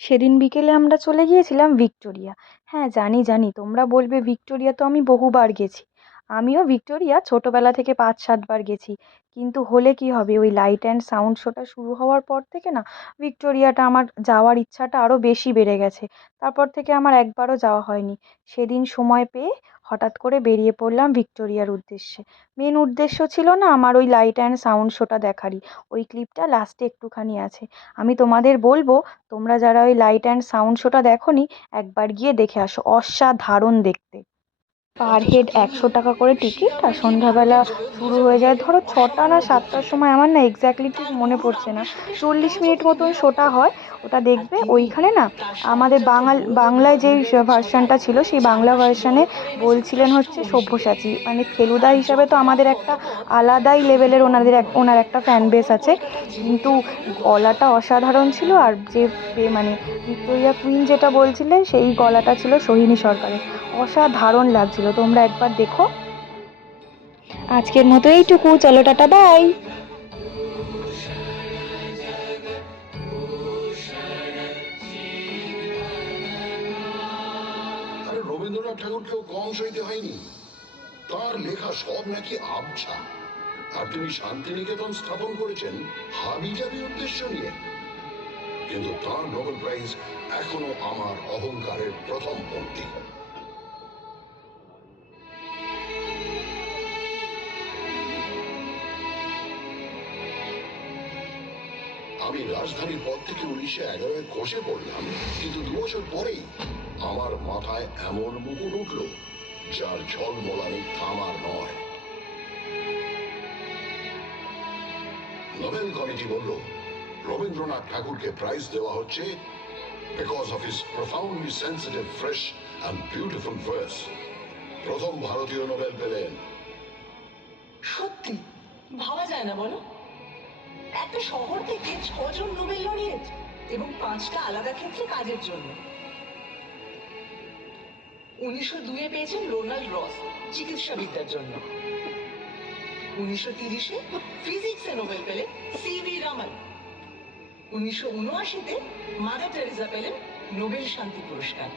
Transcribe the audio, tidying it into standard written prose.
সেদিন বিকেলে আমরা চলে গিয়েছিলাম ভিক্টোরিয়া। হ্যাঁ, জানি জানি তোমরা বলবে ভিক্টোরিয়া তো আমি বহুবার গেছি। আমিও ভিক্টোরিয়া ছোটবেলা থেকে ৫-৭ বার গেছি। কিন্তু হলে কি হবে, ওই লাইট অ্যান্ড সাউন্ড শোটা শুরু হওয়ার পর থেকে না ভিক্টোরিয়াটা আমার যাওয়ার ইচ্ছাটা আরও বেশি বেড়ে গেছে। তারপর থেকে আমার একবারও যাওয়া হয়নি। সেদিন সময় পেয়ে হঠাৎ করে বেরিয়ে পড়লাম ভিক্টোরিয়ার উদ্দেশ্যে। মেন উদ্দেশ্য ছিল না আমার ওই লাইট অ্যান্ড সাউন্ড শোটা দেখারই। ওই ক্লিপটা লাস্টে একটুখানি আছে। আমি তোমাদের বলবো, তোমরা যারা ওই লাইট অ্যান্ড সাউন্ড শোটা দেখোনি, একবার গিয়ে দেখে আসো, অসাধারণ দেখতে। পার হেড ১০০ টাকা করে টিকিট, আর সন্ধ্যাবেলা শুরু হয়ে যায় ধরো ৬টা না ৭টার সময়, আমার না এক্স্যাক্টলি ঠিক মনে পড়ছে না। ৪০ মিনিট মতন শোটা হয়। ওটা দেখবে ওইখানে না আমাদের বাংলায় যেই ভার্সানটা ছিল, সেই বাংলা ভার্সানে বলছিলেন হচ্ছে সব্যসাচী, মানে ফেলুদা হিসাবে তো আমাদের একটা আলাদাই লেভেলের ওনার একটা ফ্যান বেস আছে। কিন্তু গলাটা অসাধারণ ছিল। আর যে মানে ভিক্টোরিয়া কুইন যেটা বলছিলেন, সেই গলাটা ছিল সোহিনী সরকারের। অসাধারণ লাগছিল, তোমরা একবার দেখো। আজকের মতো এইটুকু, চলো টাটা, বাই। আরে রবীন্দ্রনাথ ঠাকুরকেও কম সইতে হয়নি। তার লেখা সব নাকি আবছা। আর তিনি শান্তিনিকেতন স্থাপন করেছেন হাবিজাবি উদ্দেশ্য নিয়ে। কিন্তু তার নোবেল প্রাইজ এখনো আমার অহংকারের প্রথম পংক্তি। আমি রাজধানীর পর থেকে ১৯১১-এ খসে পড়লাম, কিন্তু ২ বছর পরেই আমার মাথায় এমন মুকুট উঠল যার ঝলমলানি থামার নয়। নোবেল কমিটি বলল, রবীন্দ্রনাথ ঠাকুরকে প্রাইজ দেওয়া হচ্ছে because of his profoundly sensitive, fresh and beautiful verse. প্রথম ভারতীয় নোবেল পেলেন। সত্যি ভাবা যায় না বলো, একটা শহর থেকে ৬জন নোবেল লরিয়েট, এবং ৫টা আলাদা ক্ষেত্রে কাজের জন্য। ১৯০২-এ পেয়েছেন রোনাল্ড রস চিকিৎসাবিদ্যার জন্য। ১৯৩০-এ ফিজিক্সে নোবেল পেলেন সিভি রামন। ১৯৭৯-তে মাদার টেরেসা পেলেন নোবেল শান্তি পুরস্কার।